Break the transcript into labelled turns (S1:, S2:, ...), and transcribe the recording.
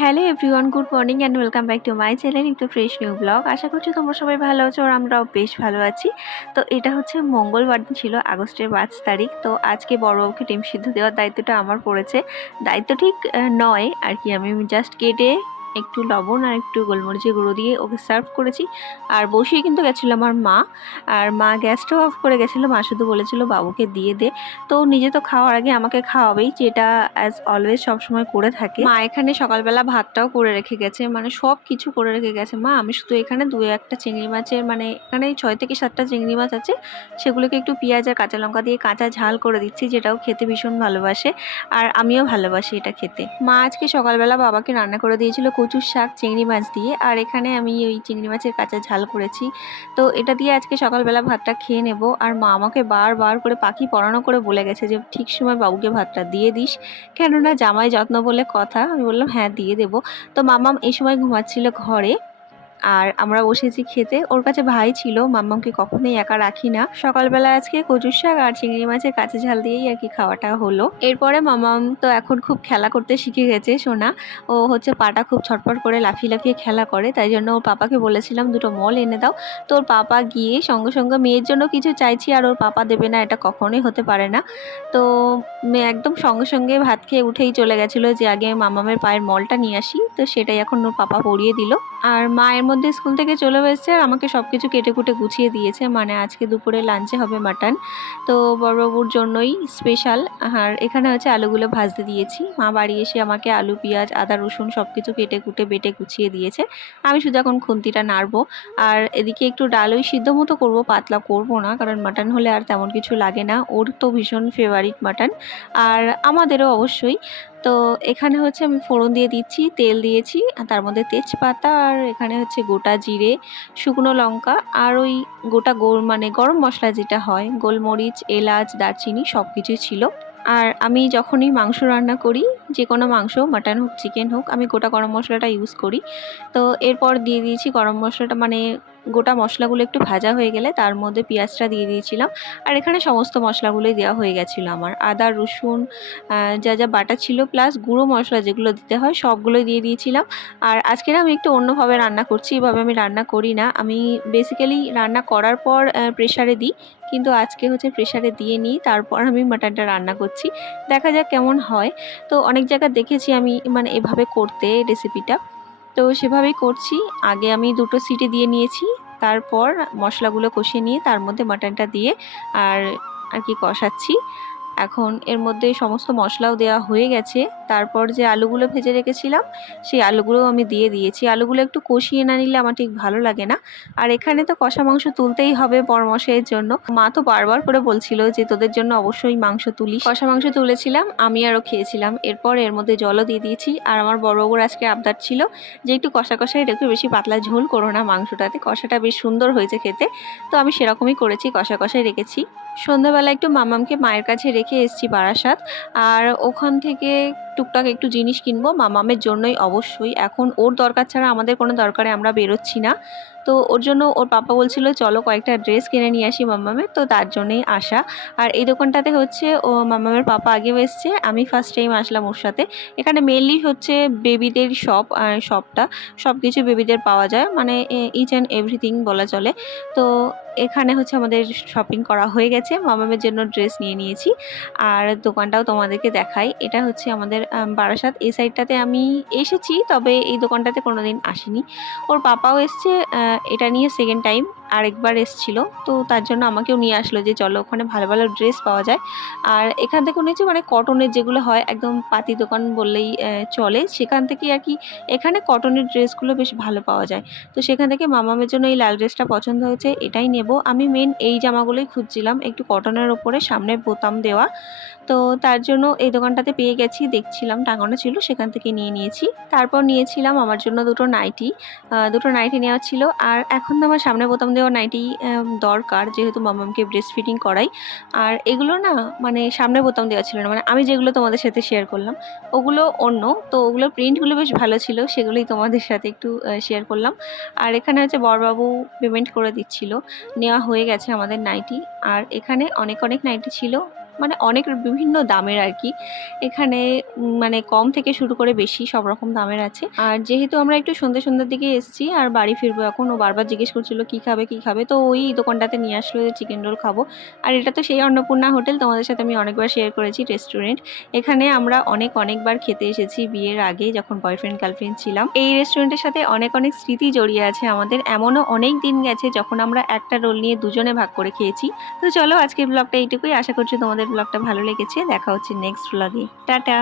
S1: Hello everyone, good morning and welcome back to my channel একটু fresh new blog. আশা করছি তোমরা সবাই ভালো আছো আর আমরাও বেশ ভালো আছি। তো এটা হচ্ছে মঙ্গলবার দিন ছিল, আগস্টের পাঁচ তারিখ। তো আজকে বড়বাবুকে টিম সিদ্ধ দেওয়ার দায়িত্বটা আমার পড়েছে। দায়িত্ব ঠিক নয়, আর কি আমি জাস্ট কেটে একটু লবণ আর একটু গোলমরিচের গুঁড়ো দিয়ে ওকে সার্ভ করেছি। আর বসিয়ে কিন্তু গেছিল আমার মা। আর মা গ্যাসটাও অফ করে গেছিল। মা শুধু বলেছিল, বাবুকে দিয়ে দে। তো নিজে তো খাওয়ার আগে আমাকে খাওয়াবেই, যেটা অ্যাজ অলওয়েজ সবসময় করে থাকে। মা এখানে সকালবেলা ভাতটাও করে রেখে গেছে। মানে সব কিছু করে রেখে গেছে। মা, আমি শুধু এখানে দু একটা চিংড়ি মাছের মানে এখানে ছয় থেকে সাতটা চিংড়ি মাছ আছে। সেগুলোকে একটু পেঁয়াজ আর কাঁচা লঙ্কা দিয়ে কাঁচা ঝাল করে দিচ্ছি, যেটাও খেতে ভীষণ ভালোবাসে। আর আমিও ভালোবাসি এটা খেতে। মা আজকে সকালবেলা বাবাকে রান্না করে দিয়েছিল কচুর শাক, চিংড়ি মাছ দিয়ে। আর এখানে আমি ওই চিংড়ি মাছের কাঁচা ঝাল করেছি। তো এটা দিয়ে আজকে সকালবেলা ভাতটা খেয়ে নেব। আর মা আমাকে বারবার করে পাখি পড়ানো করে বলে গেছে যে, ঠিক সময় বাবুকে ভাতটা দিয়ে দিস। কেননা জামাই যত্ন বলে কথা। আমি বললাম হ্যাঁ দিয়ে দেবো। তো মামাম এই সময় ঘুমাচ্ছিল ঘরে। আর আমরা বসেছি খেতে। ওর কাছে ভাই ছিল, মাম্মামকে কখনোই একা রাখি না। সকালবেলা আজকে কচুর শাক আর চিংড়ি মাছের কাঁচা ঝাল দিয়েই আর কি খাওয়াটা হলো। এরপরে মামাম তো এখন খুব খেলা করতে শিখে গেছে, সোনা। ও হচ্ছে পাটা খুব ছটফট করে লাফিয়ে লাফিয়ে খেলা করে, তাই জন্য ওর পাপাকে বলেছিলাম, দুটো মল এনে দাও। তো ওর পাপা গিয়ে সঙ্গে সঙ্গে মেয়ের জন্য কিছু চাইছি আর ওর পাপা দেবে না, এটা কখনোই হতে পারে না। তো মেয়ে একদম সঙ্গে সঙ্গে ভাত খেয়ে উঠেই চলে গেছিল যে, আগে মামামের পায়ের মলটা নিয়ে আসি। তো সেটাই এখন ওর পাপা পরিয়ে দিল। আর মায়ের মধ্যে স্কুল থেকে চলে এসেছে আর আমাকে সব কিছু কেটে কুটে গুছিয়ে দিয়েছে। মানে আজকে দুপুরে লাঞ্চে হবে মাটন তো বড়বাবুর জন্যই স্পেশাল আর এখানে হচ্ছে আলুগুলো ভাজতে দিয়েছি। মা বাড়ি এসে আমাকে আলু, পেঁয়াজ, আদা, রসুন সব কিছু কেটে কুটে বেটে গুছিয়ে দিয়েছে। আমি শুধু এখন খুন্তিটা নাড়বো। আর এদিকে একটু ডাল ওই সিদ্ধ মতো করব, পাতলা করব না, কারণ মাটন হলে আর তেমন কিছু লাগে না। ওর তো ভীষণ ফেভারিট মাটন আর আমাদেরও অবশ্যই। তো এখানে হচ্ছে আমি ফোড়ন দিয়ে দিচ্ছি, তেল দিয়েছি, আর তার মধ্যে তেজপাতা, আর এখানে হচ্ছে গোটা জিরে, শুকনো লঙ্কা, আর ওই গোটা গোল মানে গরম মশলা যেটা হয়, গোলমরিচ, এলাচ, দারচিনি সব কিছুই ছিল। আর আমি যখনই মাংস রান্না করি যে কোনো মাংস, মাটন হোক, চিকেন হোক, আমি গোটা গরম মশলাটা ইউজ করি। তো এরপর দিয়ে দিয়েছি গরম মশলাটা মানে গোটা মশলাগুলো একটু ভাজা হয়ে গেলে তার মধ্যে পেঁয়াজটা দিয়ে দিয়েছিলাম। আর এখানে সমস্ত মশলাগুলোই দেওয়া হয়ে গেছিল আমার। আদা, রসুন যা যা বাটা ছিল প্লাস গুঁড়ো মশলা যেগুলো দিতে হয় সবগুলোই দিয়ে দিয়েছিলাম। আর আজকে আমি একটু অন্যভাবে রান্না করছি, এভাবে আমি রান্না করি না। আমি বেসিক্যালি রান্না করার পর প্রেশারে দিই, কিন্তু আজকে হচ্ছে প্রেশারে দিয়ে নিই, তারপর আমি মাটনটা রান্না করছি। দেখা যাক কেমন হয়। তো অনেক জায়গা দেখেছি আমি মানে এভাবে করতে রেসিপিটা তো সেভাবেই করছি। আগে আমি দুটো সিটি দিয়ে নিয়েছি, তারপর মশলাগুলো কষিয়ে নিয়ে তার মধ্যে মাটনটা দিয়ে আর আর কি কষাচ্ছি। এখন এর মধ্যে সমস্ত মশলাও দেওয়া হয়ে গেছে। তারপর যে আলুগুলো ভেজে রেখেছিলাম, সেই আলুগুলোও আমি দিয়ে দিয়েছি। আলুগুলো একটু কষিয়ে না নিলে আমার ঠিক ভালো লাগে না। আর এখানে তো কষা মাংস তুলতেই হবে বরমশাইয়ের জন্য। মা তো বারবার করে বলছিল যে তোদের জন্য অবশ্যই মাংস তুলি কষা মাংস তুলেছিলাম, আমি আরও খেয়েছিলাম। এরপর এর মধ্যে জলও দিয়ে দিয়েছি। আর আমার বড়বুর আজকে আবদার ছিল যে একটু কষা কষাই রেখে বেশি পাতলা ঝোল করো না মাংসটাতে। কষাটা বেশ সুন্দর হয়েছে খেতে। তো আমি সেরকমই করেছি, কষা কষাই রেখেছি। সন্ধ্যাবেলা একটু মামামকে মায়ের কাছে রেখে এসেছি বারাসাত। আর ওখান থেকে টুকটাক একটু জিনিস কিনবো মামামের জন্যই অবশ্যই। এখন ওর দরকার ছাড়া আমাদের কোনো দরকারে আমরা বেরোচ্ছি না। তো ওর জন্য ওর পাপা বলছিল চলো কয়েকটা ড্রেস কিনে নিয়ে আসি মামামের তো তার জন্যই আসা। আর এই দোকানটাতে হচ্ছে ও মামামের পাপা আগেও এসছে আমি ফার্স্ট টাইম আসলাম ওর সাথে। এখানে মেনলি হচ্ছে বেবিদের শপ শপটা সব কিছু বেবিদের পাওয়া যায়। মানে ইচ অ্যান্ড এভরিথিং বলা চলে। তো এখানে হচ্ছে আমাদের শপিং করা হয়ে গেছে। মামামের জন্য ড্রেস নিয়ে নিয়েছি। আর দোকানটাও তোমাদেরকে দেখাই। এটা হচ্ছে আমাদের আম, বারাসাত এই সাইডটাতে আমি এসেছি, তবে এই দোকানটাতে কোনো দিন আসিনি। ওর পাপাও এসছে এটা নিয়ে সেকেন্ড টাইম আরেকবার এসছিল। তো তার জন্য আমাকেও নিয়ে আসলো যে চলো ওখানে ভালো ভালো ড্রেস পাওয়া যায়। আর এখান থেকে নিয়েছি মানে কটনের যেগুলো হয়, একদম পাতি দোকান বললেই চলে। সেখান থেকে আর কি এখানে কটনের ড্রেসগুলো বেশ ভালো পাওয়া যায়। তো সেখান থেকে মামামের জন্য এই লাল ড্রেসটা পছন্দ হয়েছে, এটাই নেব। আমি মেন এই জামাগুলোই খুঁজছিলাম, একটু কটনের ওপরে, সামনে বোতাম দেওয়া। তো তার জন্য এই দোকানটাতে পেয়ে গেছি, দেখছিলাম, টাঙানো ছিল, সেখান থেকে নিয়ে নিয়েছি। তারপর নিয়েছিলাম আমার জন্য দুটো নাইটি দুটো নাইটি নেওয়া ছিল। আর এখন তো আমার সামনে বোতাম দেওয়া নাইটি দরকার যেহেতু মামামকে ব্রেস্ট ফিটিং করাই। আর এগুলো না মানে সামনে বোতাম দেওয়া ছিল না। মানে আমি যেগুলো তোমাদের সাথে শেয়ার করলাম, ওগুলো অন্য। তো ওগুলো প্রিন্টগুলো বেশ ভালো ছিল, সেগুলোই তোমাদের সাথে একটু শেয়ার করলাম। আর এখানে হচ্ছে বরবাবু পেমেন্ট করে দিচ্ছিল। নেওয়া হয়ে গেছে আমাদের নাইটি আর এখানে অনেক অনেক নাইটি ছিল। মানে অনেক বিভিন্ন দামের আর কি। এখানে মানে কম থেকে শুরু করে বেশি সব রকম দামের আছে। আর যেহেতু আমরা একটু সন্ধ্যে সন্ধ্যের দিকে এসেছি, আর বাড়ি ফিরবো এখন, ও বারবার জিজ্ঞেস করছিল, কি খাবে কি খাবে? তো ওই দোকানটাতে নিয়ে আসলো যে চিকেন রোল খাব। আর এটা তো সেই অন্নপূর্ণা হোটেল, তোমাদের সাথে আমি অনেকবার শেয়ার করেছি রেস্টুরেন্ট এখানে আমরা অনেক, অনেকবার খেতে এসেছি বিয়ের আগে, যখন বয়ফ্রেন্ড গার্লফ্রেন্ড ছিলাম। এই রেস্টুরেন্টের সাথে অনেক অনেক স্মৃতি জড়িয়ে আছে আমাদের। এমনও অনেক দিন গেছে যখন আমরা একটা রোল নিয়ে দুজনে ভাগ করে খেয়েছি। তো চলো আজকের ব্লগটা এইটুকুই। আশা করছি তোমাদের ব্লগটা ভালো লেগেছে দেখা হচ্ছে নেক্সট ব্লগে টাটা!